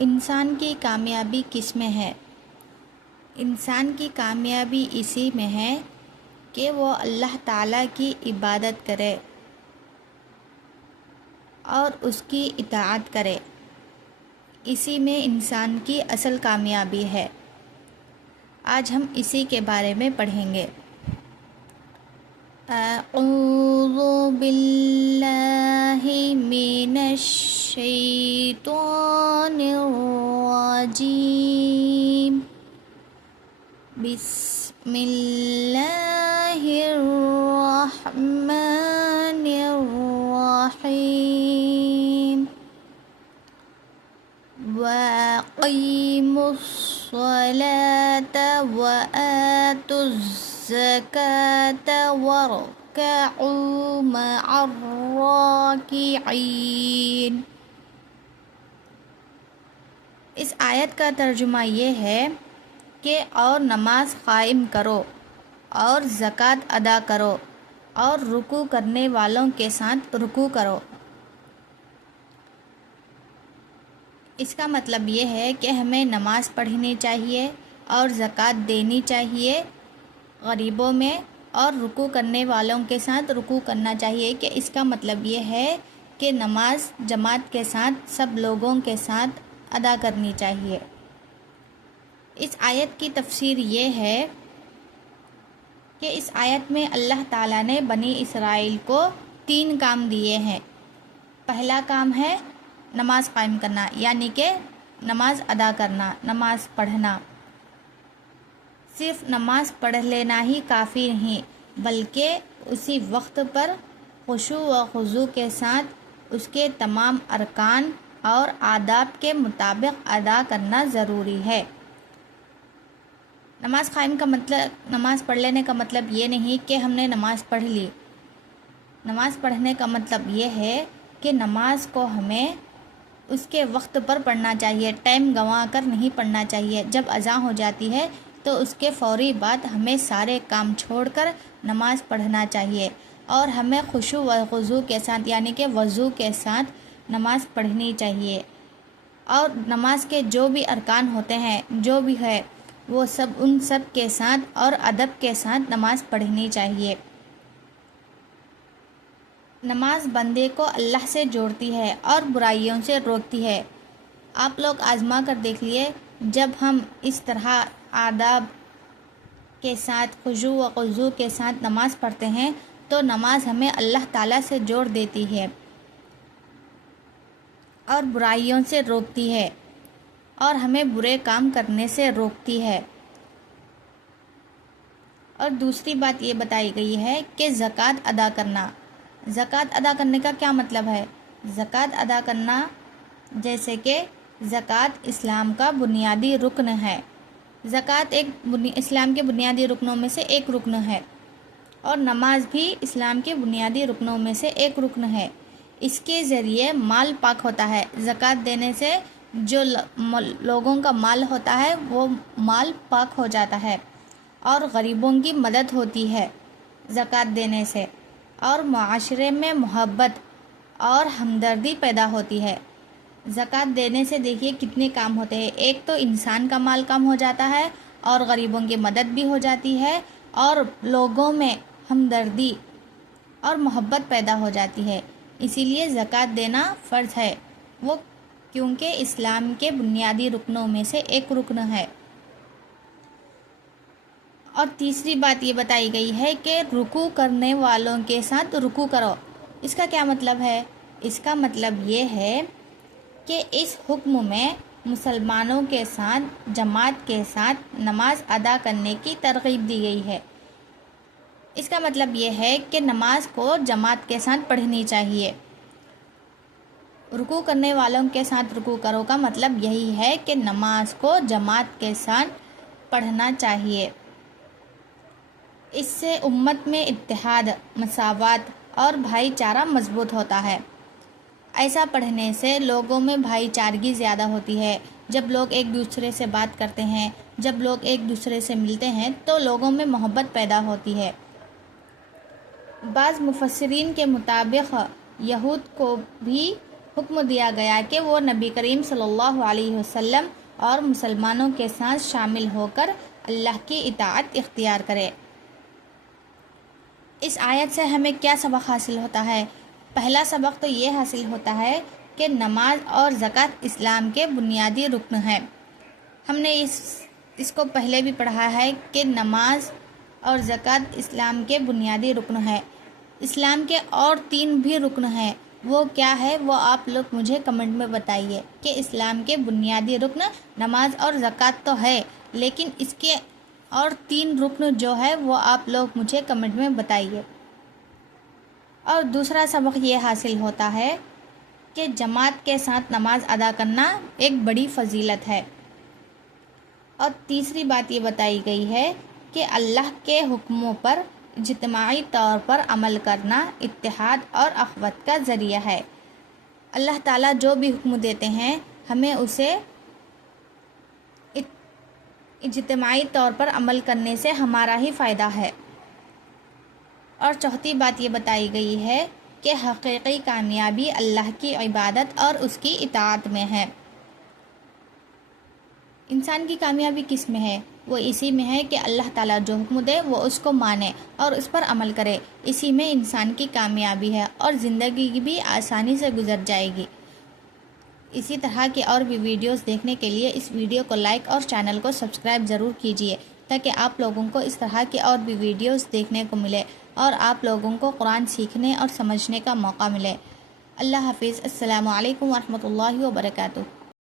انسان کی کامیابی کس میں ہے؟ انسان کی کامیابی اسی میں ہے کہ وہ اللہ تعالیٰ کی عبادت کرے اور اس کی اطاعت کرے۔ اسی میں انسان کی اصل کامیابی ہے۔ آج ہم اسی کے بارے میں پڑھیں گے۔ اعوذ باللہ من الشیطان الرجیم، بسم اللہ الرحمن الرحیم، وَأَقِیمُوا الصَّلَاةَ وَآتُوا الزَّکَاةَ وَارْکَعُوا مَعَ الراکعین۔ اس آیت کا ترجمہ یہ ہے کہ اور نماز قائم کرو اور زکوٰۃ ادا کرو اور رکوع کرنے والوں کے ساتھ رکوع کرو۔ اس کا مطلب یہ ہے کہ ہمیں نماز پڑھنی چاہیے اور زکوٰۃ دینی چاہیے غریبوں میں، اور رکوع کرنے والوں کے ساتھ رکوع کرنا چاہیے، کہ اس کا مطلب یہ ہے کہ نماز جماعت کے ساتھ سب لوگوں کے ساتھ ادا کرنی چاہیے۔ اس آیت کی تفسیر یہ ہے کہ اس آیت میں اللہ تعالیٰ نے بنی اسرائیل کو 3 کام دیے ہیں۔ پہلا کام ہے نماز قائم کرنا، یعنی کہ نماز ادا کرنا، نماز پڑھنا۔ صرف نماز پڑھ لینا ہی کافی نہیں، بلکہ اسی وقت پر خشوع و خضوع کے ساتھ اس کے تمام ارکان اور آداب کے مطابق ادا کرنا ضروری ہے۔ نماز قائم کا مطلب، نماز پڑھ لینے کا مطلب یہ نہیں کہ ہم نے نماز پڑھ لی۔ نماز پڑھنے کا مطلب یہ ہے کہ نماز کو ہمیں اس کے وقت پر پڑھنا چاہیے، ٹائم گنوا کر نہیں پڑھنا چاہیے۔ جب اذان ہو جاتی ہے تو اس کے فوری بعد ہمیں سارے کام چھوڑ کر نماز پڑھنا چاہیے، اور ہمیں خشوع و خضوع کے ساتھ، یعنی کہ وضو کے ساتھ نماز پڑھنی چاہیے، اور نماز کے جو بھی ارکان ہوتے ہیں، جو بھی ہے وہ سب، ان سب کے ساتھ اور ادب کے ساتھ نماز پڑھنی چاہیے۔ نماز بندے کو اللہ سے جوڑتی ہے اور برائیوں سے روکتی ہے۔ آپ لوگ آزما کر دیکھ لیے، جب ہم اس طرح آداب کے ساتھ، خشوع و خضوع کے ساتھ نماز پڑھتے ہیں تو نماز ہمیں اللہ تعالیٰ سے جوڑ دیتی ہے اور برائیوں سے روکتی ہے، اور ہمیں برے کام کرنے سے روکتی ہے۔ اور دوسری بات یہ بتائی گئی ہے کہ زکوٰۃ ادا کرنا۔ زکوٰۃ ادا کرنے کا کیا مطلب ہے؟ زکوٰۃ ادا کرنا، جیسے کہ زکوٰۃ اسلام کا بنیادی رکن ہے۔ زکوٰۃ اسلام کے بنیادی رکنوں میں سے ایک رکن ہے، اور نماز بھی اسلام کے بنیادی رکنوں میں سے ایک رکن ہے۔ اس کے ذریعے مال پاک ہوتا ہے۔ زکوٰۃ دینے سے جو لوگوں کا مال ہوتا ہے وہ مال پاک ہو جاتا ہے، اور غریبوں کی مدد ہوتی ہے زکوٰۃ دینے سے، اور معاشرے میں محبت اور ہمدردی پیدا ہوتی ہے۔ زکوٰۃ دینے سے دیکھیے کتنے کام ہوتے ہیں۔ ایک تو انسان کا مال کم ہو جاتا ہے، اور غریبوں کی مدد بھی ہو جاتی ہے، اور لوگوں میں ہمدردی اور محبت پیدا ہو جاتی ہے۔ اسی لیے زکوٰۃ دینا فرض ہے، وہ کیونکہ اسلام کے بنیادی رکنوں میں سے ایک رکن ہے۔ اور تیسری بات یہ بتائی گئی ہے کہ رکوع کرنے والوں کے ساتھ رکوع کرو۔ اس کا کیا مطلب ہے؟ اس کا مطلب یہ ہے کہ اس حکم میں مسلمانوں کے ساتھ، جماعت کے ساتھ نماز ادا کرنے کی ترغیب دی گئی ہے۔ اس کا مطلب یہ ہے کہ نماز کو جماعت کے ساتھ پڑھنی چاہیے۔ رکوع کرنے والوں کے ساتھ رکوع کرو کا مطلب یہی ہے کہ نماز کو جماعت کے ساتھ پڑھنا چاہیے۔ اس سے امت میں اتحاد، مساوات اور بھائی چارہ مضبوط ہوتا ہے۔ ایسا پڑھنے سے لوگوں میں بھائی چارگی زیادہ ہوتی ہے۔ جب لوگ ایک دوسرے سے بات کرتے ہیں، جب لوگ ایک دوسرے سے ملتے ہیں تو لوگوں میں محبت پیدا ہوتی ہے۔ بعض مفسرین کے مطابق یہود کو بھی حکم دیا گیا کہ وہ نبی کریم صلی اللہ علیہ وسلم اور مسلمانوں کے ساتھ شامل ہو کر اللہ کی اطاعت اختیار کرے۔ اس آیت سے ہمیں کیا سبق حاصل ہوتا ہے؟ پہلا سبق تو یہ حاصل ہوتا ہے کہ نماز اور زکوٰۃ اسلام کے بنیادی رکن ہیں۔ ہم نے اس کو پہلے بھی پڑھا ہے کہ نماز اور زکوٰۃ اسلام کے بنیادی رکن ہے۔ اسلام کے اور 3 بھی رکن ہیں، وہ کیا ہے وہ آپ لوگ مجھے کمنٹ میں بتائیے کہ اسلام کے بنیادی رکن نماز اور زکوٰۃ تو ہے، لیکن اس کے اور 3 رکن جو ہے وہ آپ لوگ مجھے کمنٹ میں بتائیے۔ اور دوسرا سبق یہ حاصل ہوتا ہے کہ جماعت کے ساتھ نماز ادا کرنا ایک بڑی فضیلت ہے۔ اور تیسری بات یہ بتائی گئی ہے کہ اللہ کے حکموں پر اجتماعی طور پر عمل کرنا اتحاد اور اخوت کا ذریعہ ہے۔ اللہ تعالیٰ جو بھی حکم دیتے ہیں ہمیں اسے اجتماعی طور پر عمل کرنے سے ہمارا ہی فائدہ ہے۔ اور چوتھی بات یہ بتائی گئی ہے کہ حقیقی کامیابی اللہ کی عبادت اور اس کی اطاعت میں ہے۔ انسان کی کامیابی کس میں ہے؟ وہ اسی میں ہے کہ اللہ تعالیٰ جو حکم دے وہ اس کو مانے اور اس پر عمل کرے، اسی میں انسان کی کامیابی ہے اور زندگی بھی آسانی سے گزر جائے گی۔ اسی طرح کی اور بھی ویڈیوز دیکھنے کے لیے اس ویڈیو کو لائک اور چینل کو سبسکرائب ضرور کیجیے تاکہ آپ لوگوں کو اس طرح کی اور بھی ویڈیوز دیکھنے کو ملے اور آپ لوگوں کو قرآن سیکھنے اور سمجھنے کا موقع ملے۔ اللہ حافظ۔ السلام علیکم ورحمۃ اللہ وبرکاتہ۔